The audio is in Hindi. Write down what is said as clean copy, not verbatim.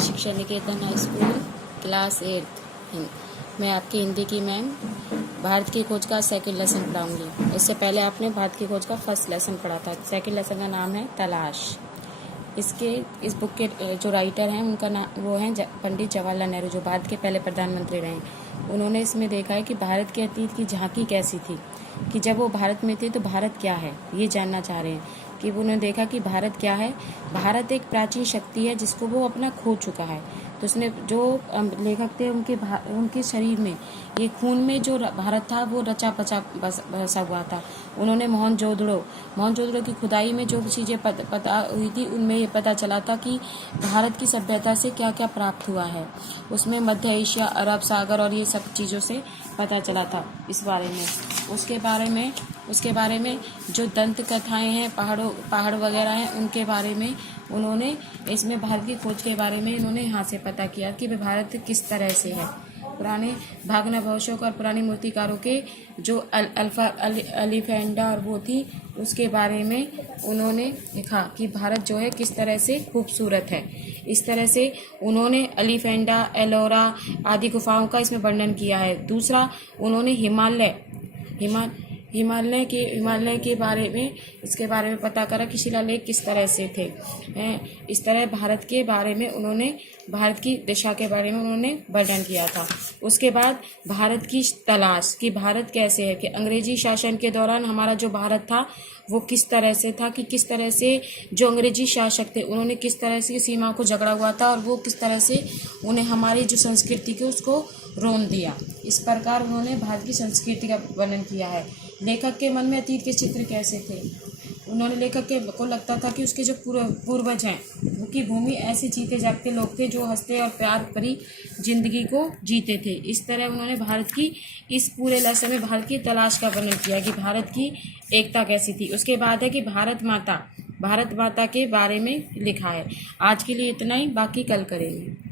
शिक्षा निकेतन हाई स्कूल क्लास 8 मैं आपकी हिंदी की मैम भारत की खोज का सेकंड लेसन पढ़ाऊंगी। इससे पहले आपने भारत की खोज का फर्स्ट लेसन पढ़ा था। सेकंड लेसन का नाम है तलाश। इस बुक के जो राइटर हैं उनका नाम वो हैं पंडित जवाहरलाल नेहरू, जो भारत के पहले प्रधानमंत्री रहे। उन्होंने इसमें देखा है कि भारत के अतीत की झांकी कैसी थी, कि जब वो भारत में थे तो भारत क्या है, ये जानना चाह रहे हैं। कि उन्होंने देखा कि भारत क्या है। भारत एक प्राचीन शक्ति है जिसको वो अपना खो चुका है। तो उसने जो लेखक थे उनके शरीर में, ये खून में जो भारत था वो रचा पचा बसा हुआ था। उन्होंने मोहनजोदड़ो की खुदाई में जो चीज़ें पता हुई थी उनमें ये पता चला था कि भारत की सभ्यता से क्या क्या प्राप्त हुआ है। उसमें मध्य एशिया, अरब सागर और ये सब चीज़ों से पता चला था इस बारे में। उसके बारे में जो दंत कथाएं हैं, पहाड़ वगैरह हैं, उनके बारे में उन्होंने इसमें भारत की खोज के बारे में इन्होंने यहाँ से पता किया कि भारत किस तरह से है। पुराने भग्नावशेषों और पुरानी मूर्तिकारों के जो एलिफेंडा और वो थी, उसके बारे में उन्होंने लिखा कि भारत जो है किस तरह से खूबसूरत है। इस तरह से उन्होंने एलिफेंडा, एलोरा आदि गुफाओं का इसमें वर्णन किया है। दूसरा, उन्होंने हिमालय के बारे में, इसके बारे में पता करा कि शिलालेख किस तरह से थे। इस तरह भारत के बारे में उन्होंने, भारत की दिशा के बारे में उन्होंने वर्णन किया था। उसके बाद भारत की तलाश, कि भारत कैसे है, कि अंग्रेजी शासन के दौरान हमारा जो भारत था वो किस तरह से था, कि किस तरह से जो अंग्रेजी शासक थे उन्होंने किस तरह से सीमा को झगड़ा हुआ था और वो किस तरह से उन्हें हमारी जो संस्कृति की उसको रोन दिया। इस प्रकार उन्होंने भारत की संस्कृति का वर्णन किया है। लेखक के मन में अतीत के चित्र कैसे थे, लेखक को लगता था कि उसके जो पूर्वज हैं वो की भूमि ऐसे जीते जागते लोग थे जो हंसते और प्यार भरी जिंदगी को जीते थे। इस तरह उन्होंने भारत की, इस पूरे लेसन में भारत की तलाश का वर्णन किया कि भारत की एकता कैसी थी। उसके बाद है कि भारत माता के बारे में लिखा है। आज के लिए इतना ही, बाकी कल करेंगे।